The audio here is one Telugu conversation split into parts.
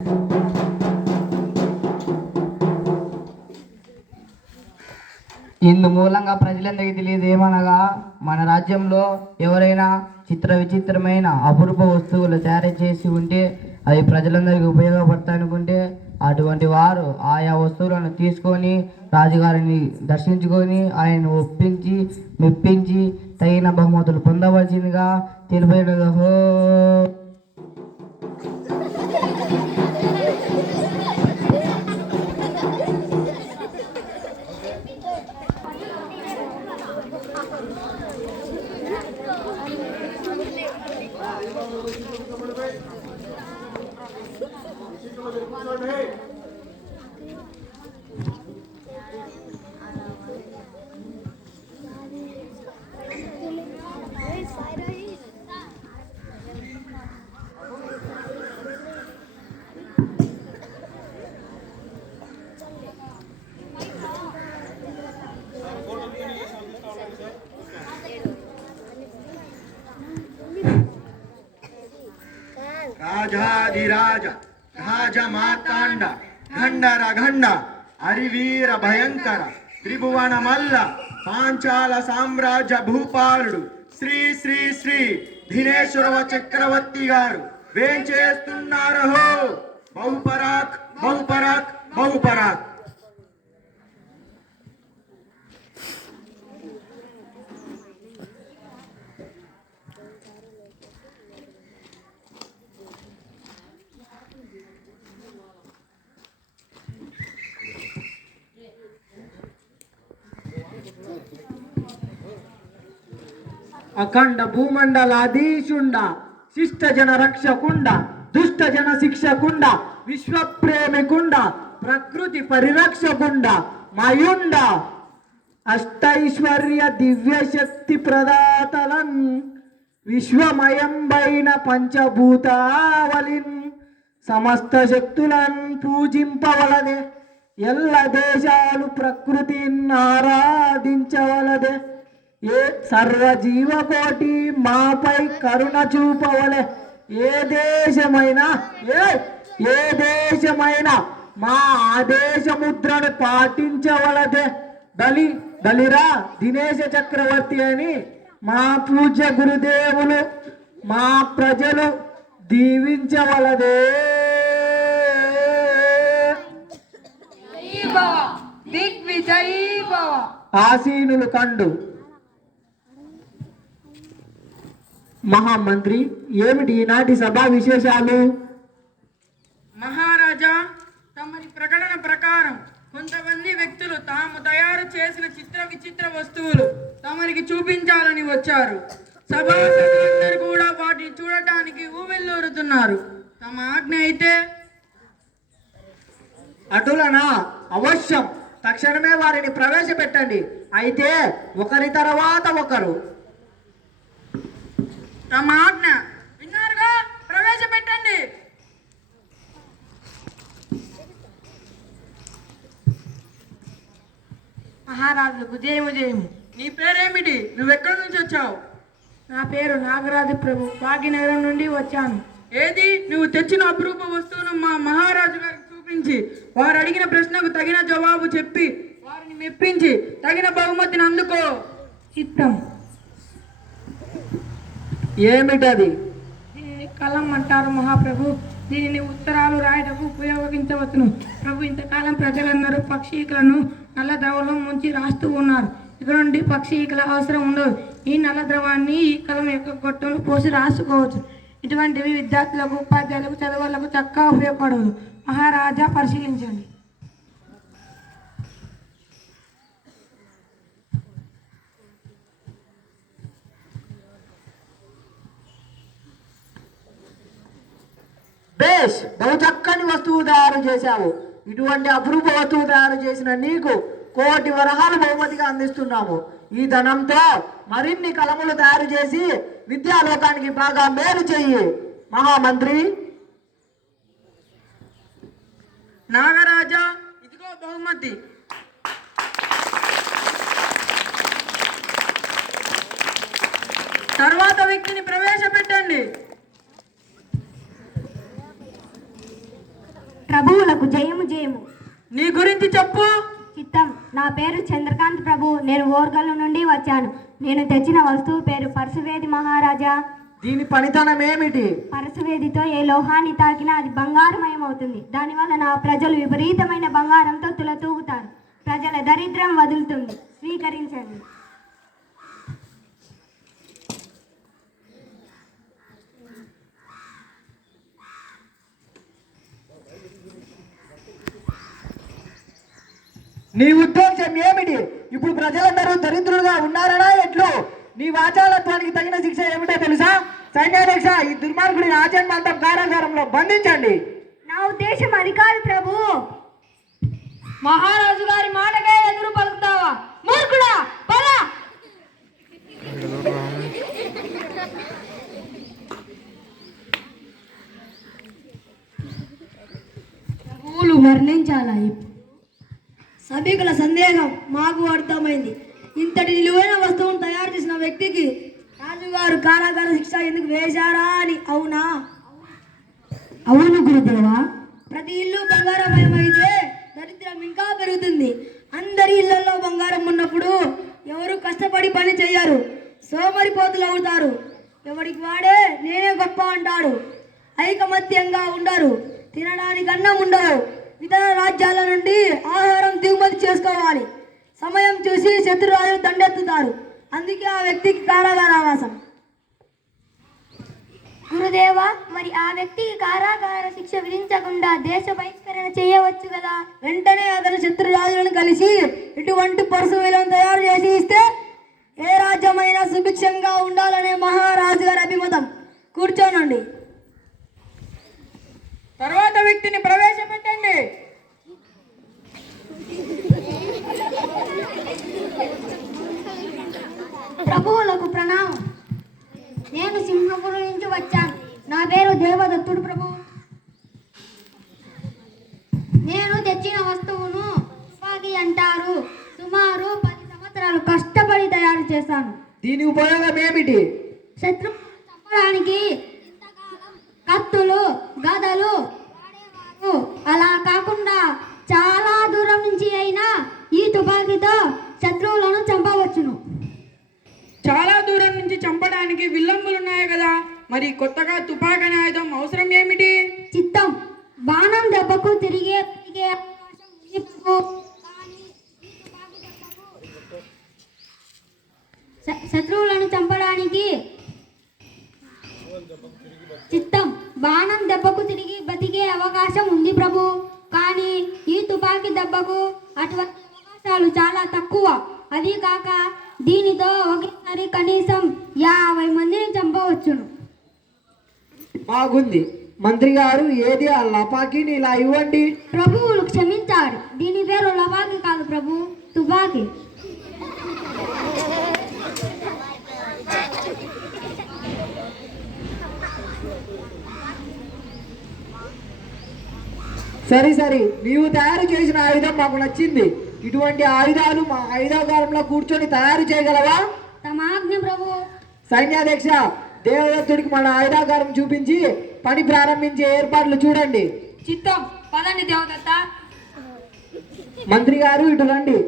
ఇందు మూలంగా ప్రజలందరికీ తెలియదు ఏమనగా, మన రాజ్యంలో ఎవరైనా చిత్ర విచిత్రమైన అపురూప వస్తువులు తయారు చేసి ఉంటే అవి ప్రజలందరికీ ఉపయోగపడతాయనుకుంటే అటువంటి వారు ఆయా వస్తువులను తీసుకొని రాజుగారిని దర్శించుకొని ఆయనను ఒప్పించి మెప్పించి తగిన బహుమతులు పొందవలసిందిగా తెలిపేటహో. రాజాధిరాజ రాజమాతాండ గండర గండ హరివీర భయంకర త్రిభువన మల్ల పాంచాల సామ్రాజ్య భూపాలుడు శ్రీ శ్రీ శ్రీ దినేశ్వర చక్రవర్తి గారు వేంచేస్తున్నారు. బహుపరాక్ బహుపరాక్ బహుపరాక్. అఖండ భూమండలాధీశుండ శిష్ట జన రక్షకుండ దుష్ట జన శిక్షకుండ విశ్వప్రేమికుండ ప్రకృతి పరిరక్షకుండ మయుండ అష్టైశ్వర్య దివ్య శక్తి ప్రదాతలన్ విశ్వమయంబైన పంచభూతావలిన్ సమస్త శక్తులను పూజింపవలదే. ఎల్ల దేశాలు ప్రకృతిని ఆరాధించవలదే. ఏ సర్వజీవకోటి మాపై కరుణ చూపవలే. ఏ దేశమైనా మా ఆదేశ ముద్రను పాటించవలదే. బలిరా దినేశ చక్రవర్తి అని మా పూజ్య గురుదేవులు మా ప్రజలు దీవించవలదే. ఆసీనులు కండు. మహామంత్రి, ఏమిటి ఈనాటి సభా విశేషాలు? మహారాజా, తమరి ప్రకటన ప్రకారం కొంతమంది వ్యక్తులు తాము తయారు చేసిన చిత్ర విచిత్ర వస్తువులు తమరికి చూపించాలని వచ్చారు. సభాసదులందరూ కూడా వాటిని చూడటానికి ఊవెళ్ళూరుతున్నారు. తమ ఆజ్ఞ అయితే అటులనా? అవశ్యం, తక్షణమే వారిని ప్రవేశపెట్టండి. అయితే ఒకరి తర్వాత ఒకరు. తమ ఆజ్ఞ విన్నారుగా, ప్రవేశపెట్టండి. మహారాజుకు జయము జయము. నీ పేరేమిటి? నువ్వెక్కడి నుంచి వచ్చావు? నా పేరు నాగరాజు ప్రభు, భాగ్యనగరం నుండి వచ్చాను. ఏది నువ్వు తెచ్చిన అపురూప వస్తువును మా మహారాజు గారికి చూపించి వారు అడిగిన ప్రశ్నకు తగిన జవాబు చెప్పి వారిని మెప్పించి తగిన బహుమతిని అందుకో. చిత్తం. ఏమిటది? దీనిని కలం అంటారు మహాప్రభు. దీనిని ఉత్తరాలు రాయటకు ఉపయోగించవచ్చును. ప్రభు, ఇంతకాలం ప్రజలందరూ పక్షీకులను నల్ల ద్రవంలో ముంచి రాస్తూ ఉన్నారు. ఇక నుండి పక్షీకుల అవసరం ఉండదు. ఈ నల్ల ద్రవాన్ని ఈ కలం యొక్క గొట్టంలో పోసి రాసుకోవచ్చు. ఇటువంటివి విద్యార్థులకు, ఉపాధ్యాయులకు, చదువులకు చక్కగా ఉపయోగపడదు. మహారాజా, పరిశీలించండి. బేష్, బహు చక్కని వస్తువు తయారు చేశావు. ఇటువంటి అపురూప వస్తువు తయారు చేసిన నీకు 1,000,000 వరహాలు బహుమతిగా అందిస్తున్నాము. ఈ ధనంతో మరిన్ని కలములు తయారు చేసి విద్యాలోకానికి బాగా మేలు చెయ్యి. మహామంత్రి. నాగరాజా, ఇదిగో బహుమతి. తర్వాత వ్యక్తిని ప్రవేశపెట్టండి. ప్రభువులకు జయము జయము. నీ గురించి చెప్పు. చిత్తం. నా పేరు చంద్రకాంత్ ప్రభు. నేను ఓర్గల్లు నుండి వచ్చాను. నేను తెచ్చిన వస్తువు పేరు పరశువేది మహారాజా. దీని పనితనం ఏమిటి? పరశువేదితో ఏ లోహాన్ని తాకినా అది బంగారమయం అవుతుంది. దానివల్ల నా ప్రజలు విపరీతమైన బంగారంతో తులతూగుతారు. ప్రజల దరిద్రం వదులుతుంది. స్వీకరించండి. నీ ఉద్దేశం ఏమిటి? ఇప్పుడు ప్రజలందరూ దరిద్రులుగా ఉన్నారనా ఎట్లు? నీ వాచాలత్వానికి తగిన శిక్ష ఏమిటో తెలుసా? సైన్యాధ్యక్ష, ఈ దుర్మార్గుడిని ఆజన్మాంతం కారాగారంలో బంధించండి. నా ఉద్దేశం అది కాదు ప్రభు. మహారాజు గారి మాటకే ఎదురు పలుకుతావా? మూర్ఖుడా, పద. ప్రభువులు వర్ణించాలా? సభికుల సందేహం మాకు అర్థమైంది. ఇంతటి విలువైన వస్తువును తయారు చేసిన వ్యక్తికి రాజుగారు కారాగార శిక్ష ఎందుకు వేశారా అని. అవునా? అవును గురుదేవా. ప్రతి ఇల్లు బంగారమయమైతే దరిద్రం ఇంకా పెరుగుతుంది. అందరి ఇళ్లలో బంగారం ఉన్నప్పుడు ఎవరు కష్టపడి పని చేయరు, సోమరిపోతులు అవుతారు. ఎవడికి వాడే నేనే గొప్ప అంటారు. ఐకమత్యంగా ఉండరు, తినడానికి అన్నం ఉండదు. ఇతర రాజ్యాల నుండి ఆహారం దిగుమతి చేసుకోవాలి. సమయం చూసి శత్రురాజులు దండెత్తుతారు. అందుకే ఆ వ్యక్తికి కారాగారవాసం. గురుదేవా, మరి ఆ వ్యక్తికి కారాగార శిక్ష విధించకుండా దేశ బహిష్కరణ చేయవచ్చు కదా? వెంటనే అతను శత్రురాజులను కలిసి ఇటువంటి పరశువేలను తయారు చేసి ఇస్తే ఏ రాజ్యమైనా సుభిక్షంగా ఉండాలనే మహారాజు గారి అభిమతం. కూర్చోనండి. తర్వాత వ్యక్తిని ప్రవేశపెట్టండి. ప్రభువులకు ప్రణామం. నేను సింహపురం నుంచి వచ్చాను. నా పేరు దేవదత్తుడు ప్రభు. నేను తెచ్చిన వస్తువును తుపాకీ అంటారు. సుమారు 10 సంవత్సరాలు కష్టపడి తయారు చేశాను. దీని ఉపయోగం ఏమిటి? శత్రువులను చంపడానికి కత్తులు, గదలు వాడేవారు. అలా కాకుండా చాలా దూరం నుంచి అయినా ఈ తుపాకీతో శత్రువులను చంపవచ్చును. చాలా దూరం నుంచి చంపడానికి విల్లంబులు ఉన్నాయి కదా, మరి కొత్తగా తుపాకీ ఆయుధం అవసరం ఏమిటి? చిత్తం. బాణం దెబ్బకు తిరిగే అవకాశం ఉంది ప్రభు. కానీ ఈ తుపాకీ దెబ్బకు శత్రువులను చంపడానికి చిత్తం. బాణం దెబ్బకు తిరిగి బతికే అవకాశం ఉంది ప్రభు. కానీ ఈ తుపాకీ దెబ్బకు అటువంటి అవకాశాలు చాలా తక్కువ. అది కాక దీనితో ఒకేసారి కనీసం 50 మందిని చంపవచ్చును. బాగుంది. మంత్రి గారు, ఏది ఆ లపాకీని ఇలా ఇవ్వండి. ప్రభువులు క్షమించాడు. దీని పేరు లపాకీ కాదు ప్రభు, తుపాకీ. సరే, నీవు తయారు చేసిన ఆయుధం మాకు నచ్చింది. ఇటువంటి ఆయుధాలు మా ఆయుధాగారంలో కూర్చొని తయారు చేయగలవా? తమ ఆజ్ఞ ప్రభు. సైన్యాధ్యక్ష, దేవదత్తుడికి మన ఆయుధాగారం చూపించి పని ప్రారంభించే ఏర్పాట్లు చూడండి. చిత్తం. పదండి దేవదత్త. మంత్రి గారు, ఇటు రండి.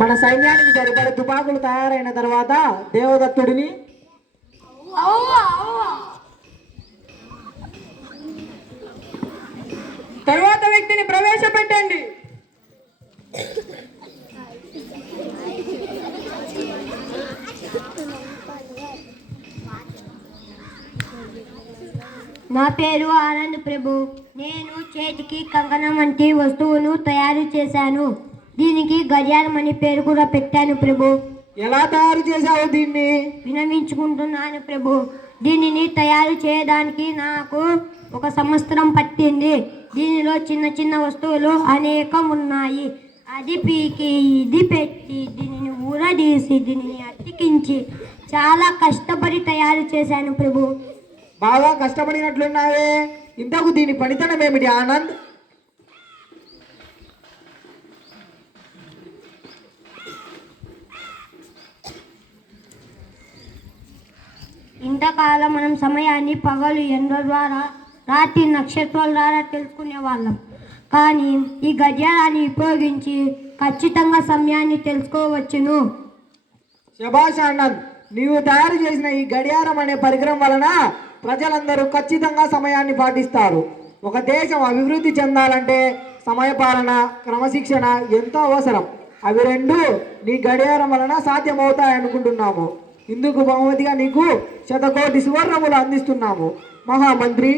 మన సైన్యానికి సరిపడే తుపాకులు తయారైన తర్వాత దేవదత్తుడిని తర్వాత వ్యక్తిని ప్రవేశపెట్టండి. నా పేరు ఆనంద్ ప్రభు. నేను చేతికి కంకణం వంటి వస్తువును తయారు చేశాను. దీనికి గడియారం అని పేరు కూడా పెట్టాను ప్రభు. ఎలా తయారు చేశావు దీన్ని? వినవించుకుంటున్నాను ప్రభు. దీనిని తయారు చేయడానికి నాకు 1 సంవత్సరం పట్టింది. దీనిలో చిన్న చిన్న వస్తువులు అనేకం ఉన్నాయి. అది పీకి, ఇది పెట్టి, దీనిని ఊరదీసి, దీనిని అతికించి చాలా కష్టపడి తయారు చేశాను ప్రభు. బాగా కష్టపడినట్లున్నావే. ఇంతకు దీని పనితనం ఏమిటి ఆనంద్? ఇంతకాలం మనం సమయాన్ని పగలు ఎండ ద్వారా రాత్రి నక్షత్రాల ద్వారా తెలుసుకునే వాళ్ళం. కానీ ఈ గడియారాన్ని ఉపయోగించి ఖచ్చితంగా సమయాన్ని తెలుసుకోవచ్చును. శభాష్ ఆనంద్, నీవు తయారు చేసిన ఈ గడియారం అనే పరికరం వలన ప్రజలందరూ ఖచ్చితంగా సమయాన్ని పాటిస్తారు. ఒక దేశం అభివృద్ధి చెందాలంటే సమయపాలన, క్రమశిక్షణ ఎంతో అవసరం. అవి రెండు నీ గడియారం వలన సాధ్యమవుతాయి అనుకుంటున్నాము. ఇందుకు బహుమతిగా నీకు 100 కోటి సువర్ణములు అందిస్తున్నాము మహామంత్రి.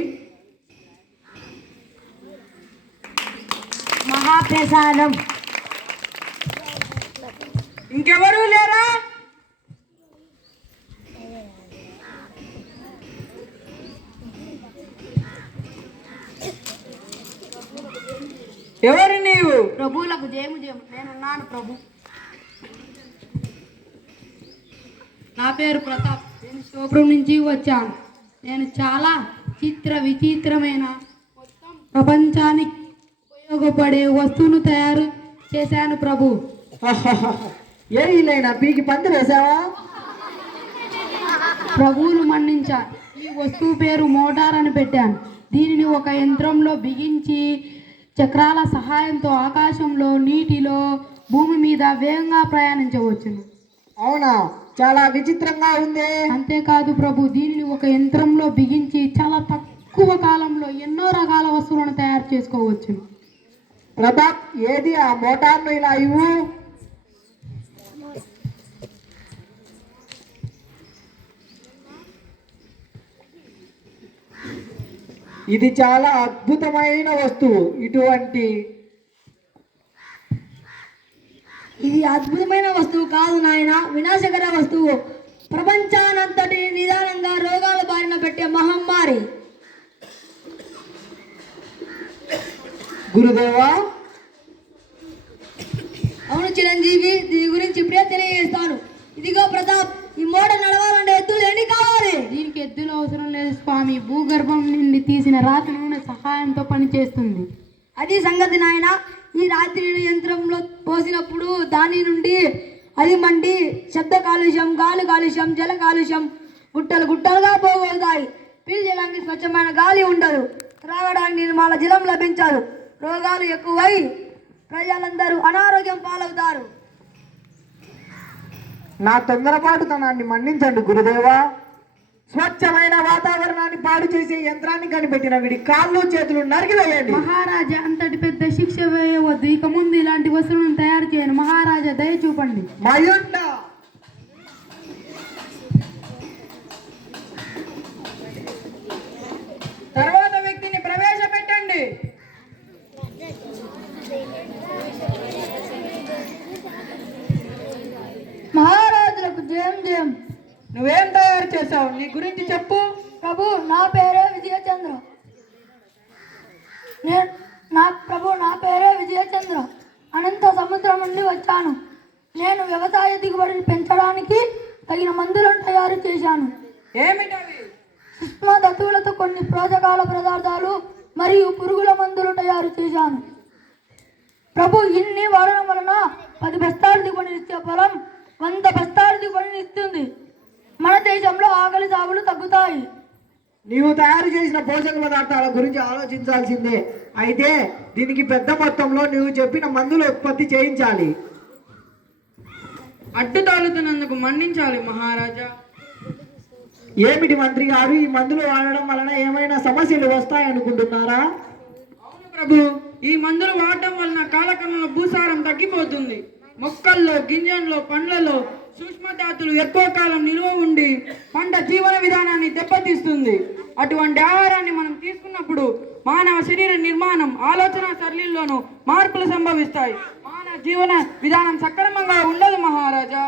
మహాప్రసాదం. ఇంకెవరూ లేరా? ఎవరు నీవు? ప్రభువులకు జయము జయము. నేనున్నాను ప్రభు. నా పేరు ప్రతాప్. నేను శోభ్రం నుంచి వచ్చాను. నేను చాలా విచిత్రమైన మొత్తం ప్రపంచానికి ఉపయోగపడే వస్తువును తయారు చేశాను ప్రభు. ఏ ఇల్లైనా పీకి పంది వేసావా? ప్రభువులు మన్నించారు. ఈ వస్తువు పేరు మోటార్ అని పెట్టాను. దీనిని ఒక యంత్రంలో బిగించి చక్రాల సహాయంతో ఆకాశంలో, నీటిలో, భూమి మీద వేగంగా ప్రయాణించవచ్చును. అవునా, చాలా విచిత్రంగా ఉంది. అంతేకాదు ప్రభు, దీనిని ఒక యంత్రంలో బిగించి చాలా తక్కువ కాలంలో ఎన్నో రకాల వస్తువులను తయారు చేసుకోవచ్చు. ప్రతాప్, ఏది ఆ మోటార్ను ఇలా ఇవ్వు. ఇది చాలా అద్భుతమైన వస్తువు. ఇది అద్భుతమైన వస్తువు కాదు నాయన, వినాశకర వస్తువు. ప్రపంచానంతటి నిదానంగా రోగాల బారిన పెట్టే మహమ్మారి. గురుదేవా, అవును చిరంజీవి, దీని గురించి ఇప్పుడే తెలియజేస్తాను. ఇదిగో ప్రతాప్, ఈ మోటార్ నడవాలంటే ఎద్దులు ఎన్ని కావాలి? దీనికి ఎద్దులు అవసరం లేదు స్వామి. భూగర్భం నుండి తీసిన రాతి నూనె సహాయంతో పనిచేస్తుంది. అది సంగతి నాయన. ఈ రాత్రి యంత్రంలో పోసినప్పుడు దాని నుండి అది మండి శబ్ద కాలుష్యం, గాలి కాలుష్యం, జల కాలుష్యం గుట్టలు గుట్టలుగా పోగొడతాయి. పీల్చడానికి స్వచ్ఛమైన గాలి ఉండదు, త్రాగడానికి నిర్మల జలం లభించదు. రోగాలు ఎక్కువై ప్రజలందరూ అనారోగ్యం పాలవుతారు. నా తొందరపాటుతనాన్ని మన్నించండి గురుదేవా. స్వచ్ఛమైన వాతావరణాన్ని పాడు చేసే యంత్రాన్ని కనిపెట్టిన వీడి కాళ్ళు చేతులు నరికివేయండి. మహారాజా, అంతటి పెద్ద శిక్ష వేయవద్దు. ఇక ముందు ఇలాంటి వస్తువులను తయారు చేయను. మహారాజా, దయ చూపండి. మయుండ, తర్వాత వ్యక్తిని ప్రవేశపెట్టండి. మహారాజులకు జయం జయం. నువ్వేం తయారు చేసావు? నీ గురించి చెప్పు. ప్రభు, నా పేరే విజయచంద్ర. నా పేరే విజయచంద్ర. అనంత సముద్రం నుండి వచ్చాను. నేను వ్యవసాయ దిగుబడిని పెంచడానికి తగిన మందులను తయారు చేశాను. ఏమిటవి? సూక్ష్మ ధాతువులతో కొన్ని పోషకాల పదార్థాలు మరియు పురుగుల మందులు తయారు చేశాను. ప్రభు, ఇన్ని వాడడం వలన 10 బస్తాలు దిగుబడిని ఇచ్చే పొలం 100 బస్తాలు దిగుబడిని ఇస్తుంది. మన దేశంలో ఆకలి సాగులు తగ్గుతాయి. నీవు తయారు చేసిన పోషక పదార్థాల గురించి ఆలోచించాల్సిందే. అయితే దీనికి పెద్ద మొత్తంలో నీవు చెప్పిన మందులు ఉత్పత్తి చేయించాలి. అడ్డు తాలుతున్నందుకు మన్నించాలి మహారాజా. ఏమిటి మంత్రి గారు, ఈ మందులు వాడడం వలన ఏమైనా సమస్యలు వస్తాయనుకుంటున్నారా? అవును ప్రభు, ఈ మందులు వాడటం వలన కాలక్రమంలో భూసారం తగ్గిపోతుంది. మొక్కల్లో, గింజల్లో, పండ్లలో సూక్ష్మధాతులు ఎక్కువ కాలం నిల్వ ఉండి పంట జీవన విధానాన్ని దెబ్బతీస్తుంది. అటువంటి ఆహారాన్ని మనం తీసుకున్నప్పుడు మానవ శరీర నిర్మాణం, ఆలోచన సరళిల్లోనూ మార్పులు సంభవిస్తాయి. మానవ జీవన విధానం సక్రమంగా ఉండదు మహారాజా.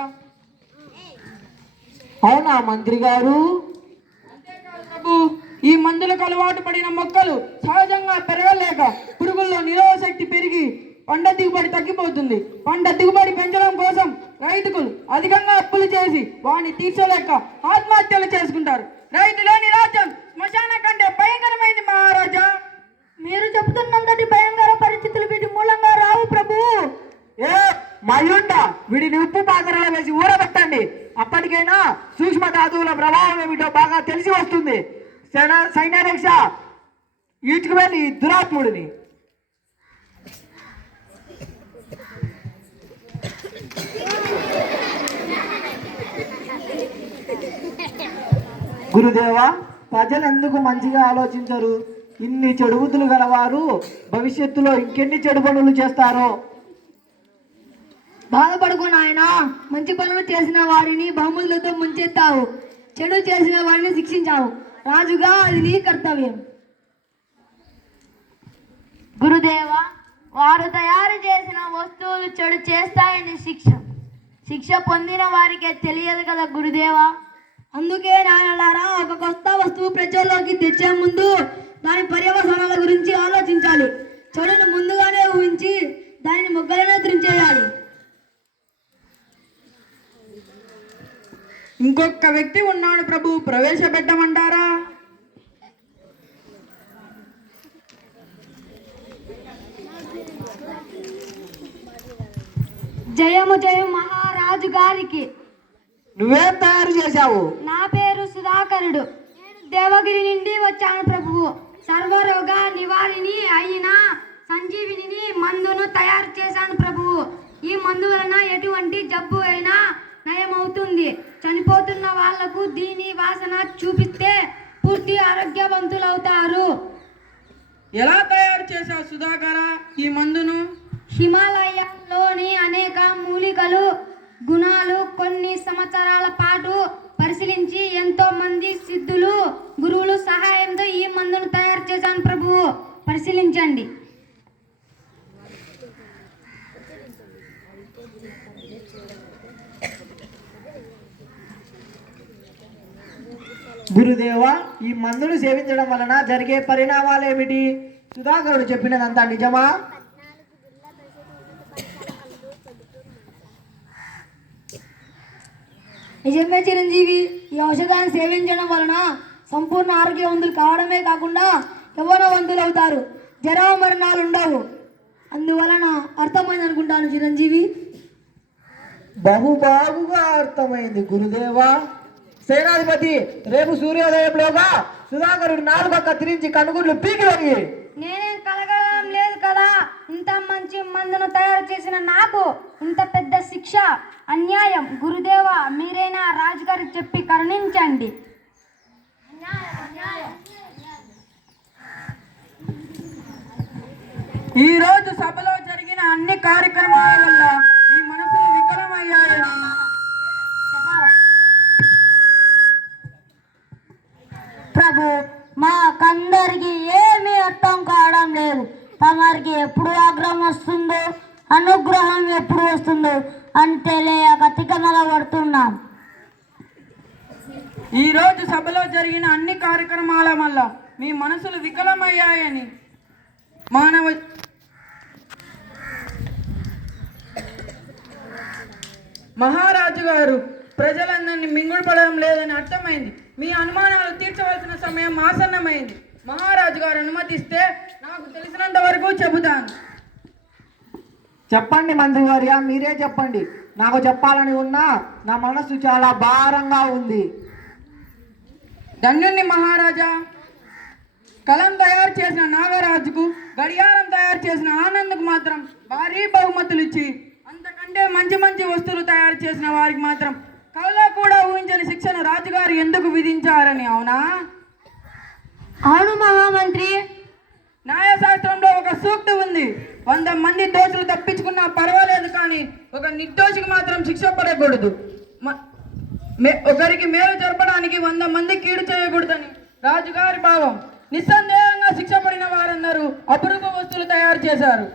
అవునా మంత్రి గారు? అంతేకాదు ప్రభు, ఈ మందులకు అలవాటు పడిన మొక్కలు సహజంగా పెరగలేక పురుగుల్లో నిరోధ శక్తి పెరిగి పంట దిగుబడి తగ్గిపోతుంది. పంట దిగుబడి పెంచడం కోసం రైతులు అధికంగా అప్పులు చేసి వాడిని తీర్చలేక ఆత్మహత్యలు చేసుకుంటారు. రైతులేని రాజ్యం శ్మశానం కంటే భయంకరమైంది మహారాజా. మీరు చెబుతున్నంతటి భయంకర పరిస్థితులు వీటి మూలంగా రావు ప్రభు. మయుండ, వీడిని ఉప్పు పాత్రలో వేసి ఊరబెట్టండి. అప్పటికైనా సూక్ష్మ ధాతువుల ప్రభావం ఏమిటో బాగా తెలిసి వస్తుంది. సైన్యాధ్యక్ష, ఈడ్చుకు వెళ్ళి ఈ దురాత్ముడిని. గురుదేవా, ప్రజలు ఎందుకు మంచిగా ఆలోచించరు? ఇన్ని చెడు బుద్ధులు గలవారు భవిష్యత్తులో ఇంకెన్ని చెడు పనులు చేస్తారో. బాధపడుకో నాయనా, మంచి పనులు చేసిన వారిని బహుమతులతో ముంచెత్తావు, చెడు చేసిన వారిని శిక్షించావు. రాజుగా అది నీ కర్తవ్యం. గురుదేవ, వారు తయారు చేసిన వస్తువులు చెడు చేస్తాయని శిక్ష పొందిన వారికే తెలియదు కదా గురుదేవా. అందుకే నాయనలారా, ఒక కొత్త వస్తువు ప్రజల్లోకి తెచ్చే ముందు దాని పర్యవసానాల గురించి ఆలోచించాలి. చెడును ముందుగానే ఊహించి దానిని మొగ్గలనే త్రించేయాలి. ఇంకొక వ్యక్తి ఉన్నాడు ప్రభు, ప్రవేశపెట్టమంటారా? జయము జయము మహారాజు గారికి. నువ్వేం తయారు చేశావు? నా పేరు సుధాకరుడు. నేను దేవగిరి నుండి వచ్చాను ప్రభువు. సర్వరోగ నివారిణి అయిన సంజీవిని మందును తయారు చేశాను ప్రభువు. ఈ మందు వలన ఎటువంటి జబ్బు అయినా నయమవుతుంది. చనిపోతున్న వాళ్లకు దీని వాసన చూపిస్తే పూర్తి ఆరోగ్యవంతులవుతారు. ఎలా తయారు చేశావు సుధాకర ఈ మందును? హిమాలయంలోని అనేక మూలికలు గుణాలు కొన్ని సంవత్సరాల పాటు పరిశీలించి ఎంతో మంది సిద్ధులు గురువులు సహాయంతో ఈ మందును తయారు చేశాను ప్రభువు. పరిశీలించండి. గురుదేవా, ఈ మందును సేవించడం వలన జరిగే పరిణామాలు ఏమిటి? సుధాకరుడు చెప్పినదంతా నిజమా? నిజమే చిరంజీవి. ఈ ఔషధాన్ని సేవించడం వలన సంపూర్ణ ఆరోగ్యవంతులు కావడమే కాకుండా యవ్వనవంతులు అవుతారు. జరా మరణాలు ఉండవు. అందువలన అర్థమైంది అనుకుంటాను చిరంజీవి. బాగుగా అర్థమైంది గురుదేవా. సేనాధిపతి, రేపు సూర్యోదయంలోగా సుధాకరుడు నాలుగు కత్తిరించి కనుగుడ్లు పీకి వరిగి. నేనేం కలగడం లేదు కదా. ఇంత మంచి మందును తయారు చేసిన నాకు ఇంత పెద్ద శిక్ష అన్యాయం. గురుదేవ, మీరైనా రాజుగారికి చెప్పి కరుణించండి. ఈ రోజు సభలో జరిగిన అన్ని కార్యక్రమాల వల్ల మీ మనసులు వికలమయ్యాయని ప్రభు, మాకందరికి ఏమీ అర్థం కావడం లేదు. తమరికి ఎప్పుడు ఆగ్రహం వస్తుందో, అనుగ్రహం ఎప్పుడు వస్తుందో అని తెలియక తికమల పడుతున్నాం. ఈ రోజు సభలో జరిగిన అన్ని కార్యక్రమాల వల్ల మీ మనసులు వికలమయ్యాయని మహారాజు గారు ప్రజలందరినీ మింగుడుపడడం లేదని అర్థమైంది. మీ అనుమానాలు తీర్చవలసిన సమయం ఆసన్నమైంది. మహారాజు గారు అనుమతిస్తే నాకు తెలిసినంత వరకు చెబుతాను. చెప్పండి మంత్రివర్య, మీరే చెప్పండి. నాకు చెప్పాలని ఉన్నా నా మనసు చాలా భారంగా ఉంది. ధన్యుని మహారాజా. కలం తయారు చేసిన నాగరాజుకు, గడియారం తయారు చేసిన ఆనంద్కు మాత్రం భారీ బహుమతులు ఇచ్చి, అంతకంటే మంచి మంచి వస్తువులు తయారు చేసిన వారికి మాత్రం కళలో కూడా ఊహించని శిక్షను రాజుగారు ఎందుకు విధించారని. అవునా? అవును మహామంత్రి. న్యాయశాస్త్రంలో ఒక సూక్తి ఉంది. 100 మంది దోషులు తప్పించుకున్నా పర్వాలేదు, కానీ ఒక నిర్దోషికి మాత్రం శిక్ష పడకూడదు. ఒకరికి మేలు జరపడానికి 100 మంది కీడు చేయకూడదని రాజుగారి భావం. నిస్సందేహంగా శిక్ష పడిన వారందరూ అపురూప వస్తువులు తయారు చేశారు.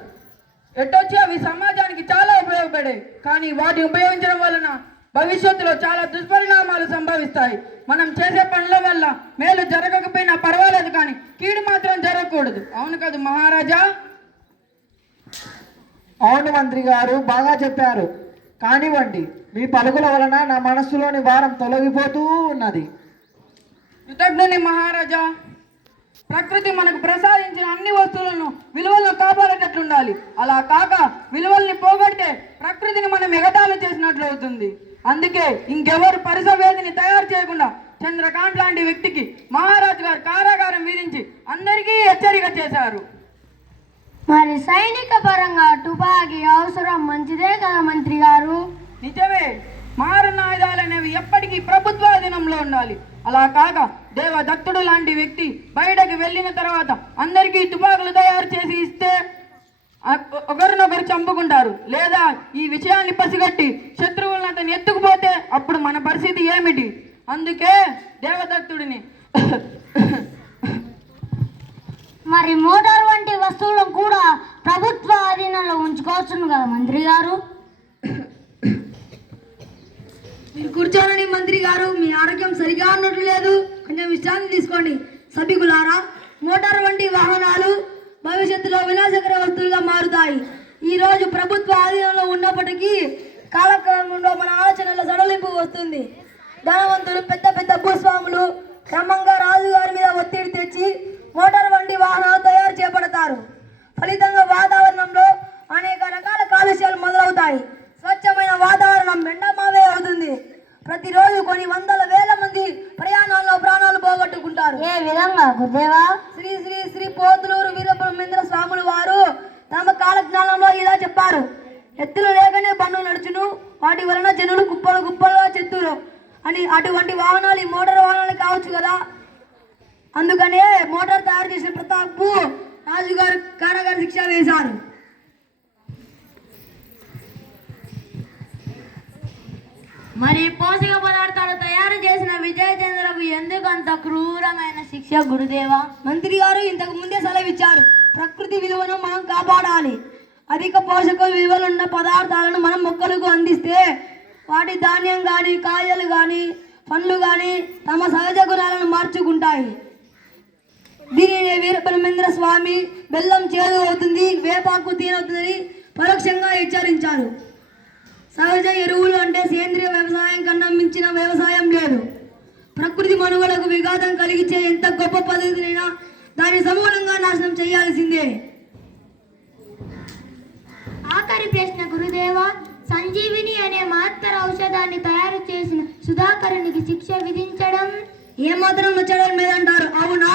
ఎట్టొచ్చి అవి సమాజానికి చాలా ఉపయోగపడాయి. కానీ వాటిని ఉపయోగించడం వలన భవిష్యత్తులో చాలా దుష్పరిణామాలు సంభవిస్తాయి. మనం చేసే పనుల వల్ల మేలు జరగకపోయినా పర్వాలేదు, కానీ కీడు మాత్రం జరగకూడదు. అవును కదా మహారాజా? అవును మంత్రి గారు, బాగా చెప్పారు. కానివ్వండి, మీ పలుకుల వలన నా మనస్సులోని భారం తొలగిపోతూ ఉన్నది. కృతజ్ఞుని మహారాజా. ప్రకృతి మనకు ప్రసాదించిన అన్ని వస్తువులను విలువలను కాపాడేటట్లుండాలి. అలా కాక విలువల్ని పోగొడితే ప్రకృతిని మనం ఎగతాళి చేసినట్లు అవుతుంది. అందుకే ఇంకెవరు పరిసవేదిని తయారు చేయకుండా చంద్రకాంత్ లాంటి వ్యక్తికి మహారాజు గారు కారాగారం విధించి అందరికీ హెచ్చరిక చేశారు. మరి సైనిక పరంగా తుపాకీ అవసరం మంచిదే కదా మంత్రి గారు? నిజమే, మారణాయుధాలు అనేవి ఎప్పటికీ ప్రభుత్వాధీనంలో ఉండాలి. అలా కాక దేవదత్తుడు లాంటి వ్యక్తి బయటకు వెళ్ళిన తర్వాత అందరికీ తుపాకులు తయారు చేసి ఇస్తే ఒకరినొకరు చంపుకుంటారు. లేదా ఈ విషయాన్ని పసిగట్టి శత్రువులను అతను ఎత్తుకుపోతే అప్పుడు మన పరిస్థితి ఏమిటి? అందుకే దేవదత్తుడిని మరి మోటార్ వంటి వస్తువులను కూడా ప్రభుత్వ ఆధీనంలో ఉంచుకోవచ్చును కదా మంత్రి గారు? మీరు కూర్చోనని మంత్రి గారు, మీ ఆరోగ్యం సరిగా ఉన్నట్టు లేదు, కొంచెం విశ్రాంతి తీసుకోండి. సభికులారా, మోటార్ వంటి వాహనాలు భవిష్యత్తులో వినాశకర వస్తువులుగా మారుతాయి. ఈ రోజు ప్రభుత్వ ఆధీనంలో ఉన్నప్పటికీ కాలక్రమంలో మన ఆలోచనల సడలింపు వస్తుంది. ధనవంతులు, పెద్ద పెద్ద భూస్వాములు క్రమంగా రాజుగారి మీద ఒత్తిడి తెచ్చి మోటార్ వంటి వాహనాలు తయారు చేపడతారు. ఫలితంగా వాతావరణంలో అనేక రకాల కాలుష్యాలు మొదలవుతాయి. స్వచ్ఛమైన వాతావరణం ఎండమావే అవుతుంది. ప్రతిరోజు కొన్ని వందల వేల మంది ప్రయాణాల్లో ప్రాణాలు పోగొట్టుకుంటారు. ఏ విధంగా గురుదేవా? శ్రీ శ్రీ శ్రీ పోతులూరు వీరబ్రహ్మేంద్ర స్వాములు వారు తమ కాలజ్ఞానంలో ఇలా చెప్పారు: ఎత్తులు లేకనే బండ్లు నడుచును, వాటి వలన జనులు కుప్పలు కుప్పలుగా చెత్తురు అని. అటువంటి వాహనాలు ఈ మోటార్ వాహనాలు కావచ్చు కదా. అందుకనే మోటార్ తయారు చేసిన ప్రతాప్ రాజుగారు కారాగార శిక్ష వేశారు. మరి పోషక పదార్థాలు తయారు చేసిన విజయచంద్రకు ఎందుకు అంత క్రూరమైన శిక్ష గురుదేవా? మంత్రి గారు ఇంతకు ముందే సెలవిచ్చారు, ప్రకృతి విలువను మనం కాపాడాలి. అధిక పోషక విలువలున్న పదార్థాలను మనం మొక్కలకు అందిస్తే వాటి ధాన్యం కానీ, కాయలు కానీ, పండ్లు కానీ తమ సహజ గుణాలను మార్చుకుంటాయి. దీనిని వీరబ్రహ్మేంద్ర స్వామి బెల్లం చేదు అవుతుంది, వేపాకు తీనవుతుందని పరోక్షంగా హెచ్చరించారు. సహజ ఎరువులు అంటే సేంద్రియ వ్యవసాయం కన్నా మించిన వ్యవసాయం లేదు. ప్రకృతి మనుగడకు విఘాతం కలిగించే ఎంత గొప్ప పద్ధతినైనా దాన్ని సమూలంగా నాశనం చేయాల్సిందే. ఆఖరి ప్రశ్న గురుదేవా, సంజీవిని అనే మహత్తర ఔషధాన్ని తయారు చేసిన సుధాకరునికి శిక్ష విధించడం ఏమాత్రం నచ్చడం లేదంటారు. అవునా?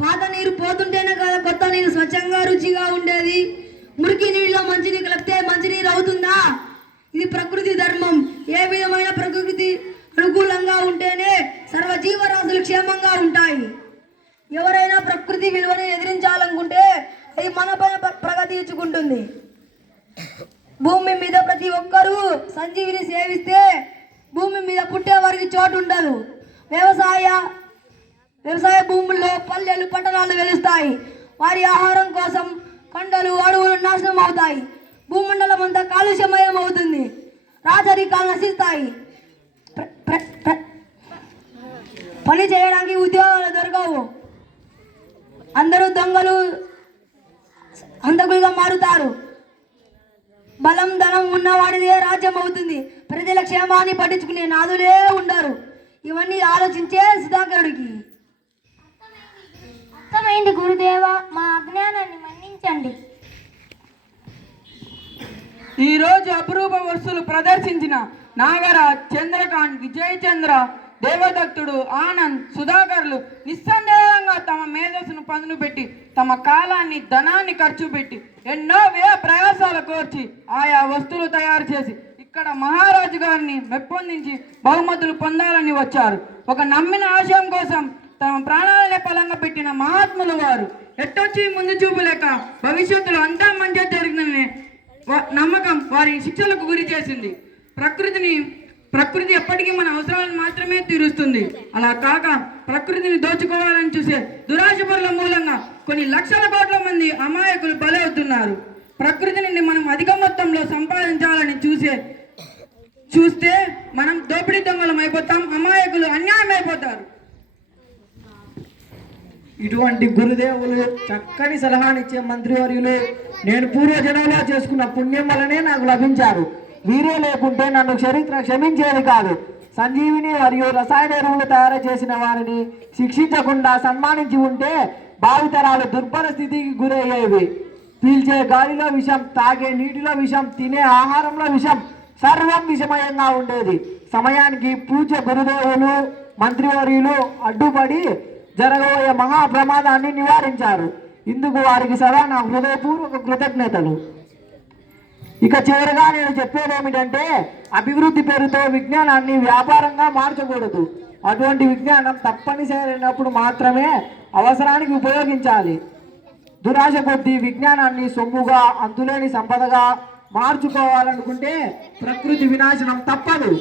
పాత నీరు పోతుంటేనే కదా కొత్త నీరు స్వచ్ఛంగా రుచిగా ఉండేది. మురికి నీళ్ళలో మంచినీరు కలిపితే మంచినీరు అవుతుందా? ఇది ప్రకృతి ధర్మం. ఏ విధమైన ప్రకృతి అనుకూలంగా ఉంటేనే సర్వజీవరాశులు క్షేమంగా ఉంటాయి. ఎవరైనా ప్రకృతి విలువను ఎదిరించాలనుకుంటే అది మనపైన ప్రగతించుకుంటుంది. భూమి మీద ప్రతి ఒక్కరూ సంజీవిని సేవిస్తే భూమి మీద పుట్టే వారికి చోటు ఉండదు. వ్యవసాయ భూముల్లో పల్లెలు, పట్టణాలు వెలుస్తాయి. వారి ఆహారం కోసం కొండలు, అడవులు నాశనం అవుతాయి. భూమండలం అంతా కాలుష్యమయం అవుతుంది. రాజరికాలు నశిస్తాయి. పని చేయడానికి ఉద్యోగాలు దొరకవు. అందరూ దొంగలు, హంతకులుగా మారుతారు. బలం, ధనం ఉన్నవాడిదే రాజ్యం అవుతుంది. ప్రజల క్షేమాన్ని పట్టించుకునే నాదులే ఉండరు. ఇవన్నీ ఆలోచించే సుధాకరుడికి అర్థమైంది గురుదేవా, మా అజ్ఞానాన్ని మన్నించండి. ఈరోజు అపురూప వస్తువులు ప్రదర్శించిన నాగరాజ్, చంద్రకాంత్, విజయచంద్ర, దేవదత్తుడు, ఆనంద్, సుధాకర్లు నిస్సందేహంగా తమ మేధస్సును పదును పెట్టి తమ కాలాన్ని, ధనాన్ని ఖర్చు పెట్టి ఎన్నో వ్యయ ప్రయాసాలు కోర్చి ఆయా వస్తువులు తయారు చేసి ఇక్కడ మహారాజు గారిని మెప్పొందించి బహుమతులు పొందాలని వచ్చారు. ఒక నమ్మిన ఆశయం కోసం తమ ప్రాణాలనే పలంగా పెట్టిన మహాత్ములు వారు. ఎట్టొచ్చి ముందు చూపు లేక భవిష్యత్తులో అంతా మంచి జరిగిందని నమ్మకం వారి శిక్షలకు గురి చేసింది. ప్రకృతి ఎప్పటికీ మన అవసరాలను మాత్రమే తీరుస్తుంది. అలా కాక ప్రకృతిని దోచుకోవాలని చూసే దురాశపరుల మూలంగా కొన్ని లక్షల కోట్ల మంది అమాయకులు బలవుతున్నారు. ప్రకృతి నుండి మనం అధిక మొత్తంలో సంపాదించాలని చూస్తే మనం దోపిడీ దొంగలం అయిపోతాం, అమాయకులు అన్యాయం అయిపోతారు. ఇటువంటి గురుదేవులు చక్కని సలహానిచ్చే మంత్రివర్యులు నేను పూర్వజనంలో చేసుకున్న పుణ్యం వల్లనే నాకు లభించారు. వీరే లేకుంటే నన్ను చరిత్ర క్షమించేది కాదు. సంజీవిని మరియు రసాయన ఎరువులు తయారు చేసిన వారిని శిక్షించకుండా సన్మానించి ఉంటే భావితరాలు దుర్భర స్థితికి గురయ్యేవి. పీల్చే గాలిలో విషం, తాగే నీటిలో విషం, తినే ఆహారంలో విషం, సర్వం విషమయంగా ఉండేది. సమయానికి పూజ్య గురుదేవులు, మంత్రివర్యులు అడ్డుపడి జరగబోయే మహా ప్రమాదాన్ని నివారించారు. ఇందుకు వారికి సదా నా హృదయపూర్వక కృతజ్ఞతలు. ఇక చివరిగా నేను చెప్పేది ఏమిటంటే, అభివృద్ధి పేరుతో విజ్ఞానాన్ని వ్యాపారంగా మార్చకూడదు. అటువంటి విజ్ఞానం తప్పనిసరైనప్పుడు మాత్రమే అవసరానికి ఉపయోగించాలి. దురాశ కొద్దీ విజ్ఞానాన్ని సొమ్ముగా, అంతులేని సంపదగా మార్చుకోవాలనుకుంటే ప్రకృతి వినాశనం తప్పదు.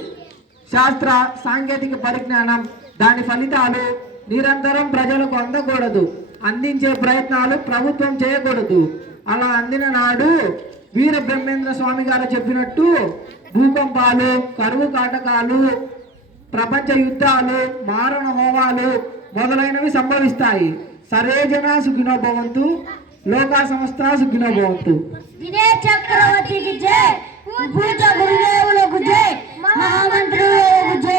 శాస్త్ర సాంకేతిక పరిజ్ఞానం, దాని ఫలితాలు నిరంతరం ప్రజలకు అందకూడదు. అందించే ప్రయత్నాలు ప్రభుత్వం చేయకూడదు. అలా అందిన నాడు వీర బ్రహ్మేంద్ర స్వామి గారు చెప్పినట్టు భూకంపాలు, కరువు కాటకాలు, ప్రపంచ యుద్ధాలు, మారణ హోమాలు మొదలైనవి సంభవిస్తాయి. సర్వే జనా సుఖినో భవంతు, లోకా సమస్త సుఖినో భవంతు. వినయ చక్రవర్తికి జై, పూజ గురుదేవులకు జై, మహామంత్రులకు జై.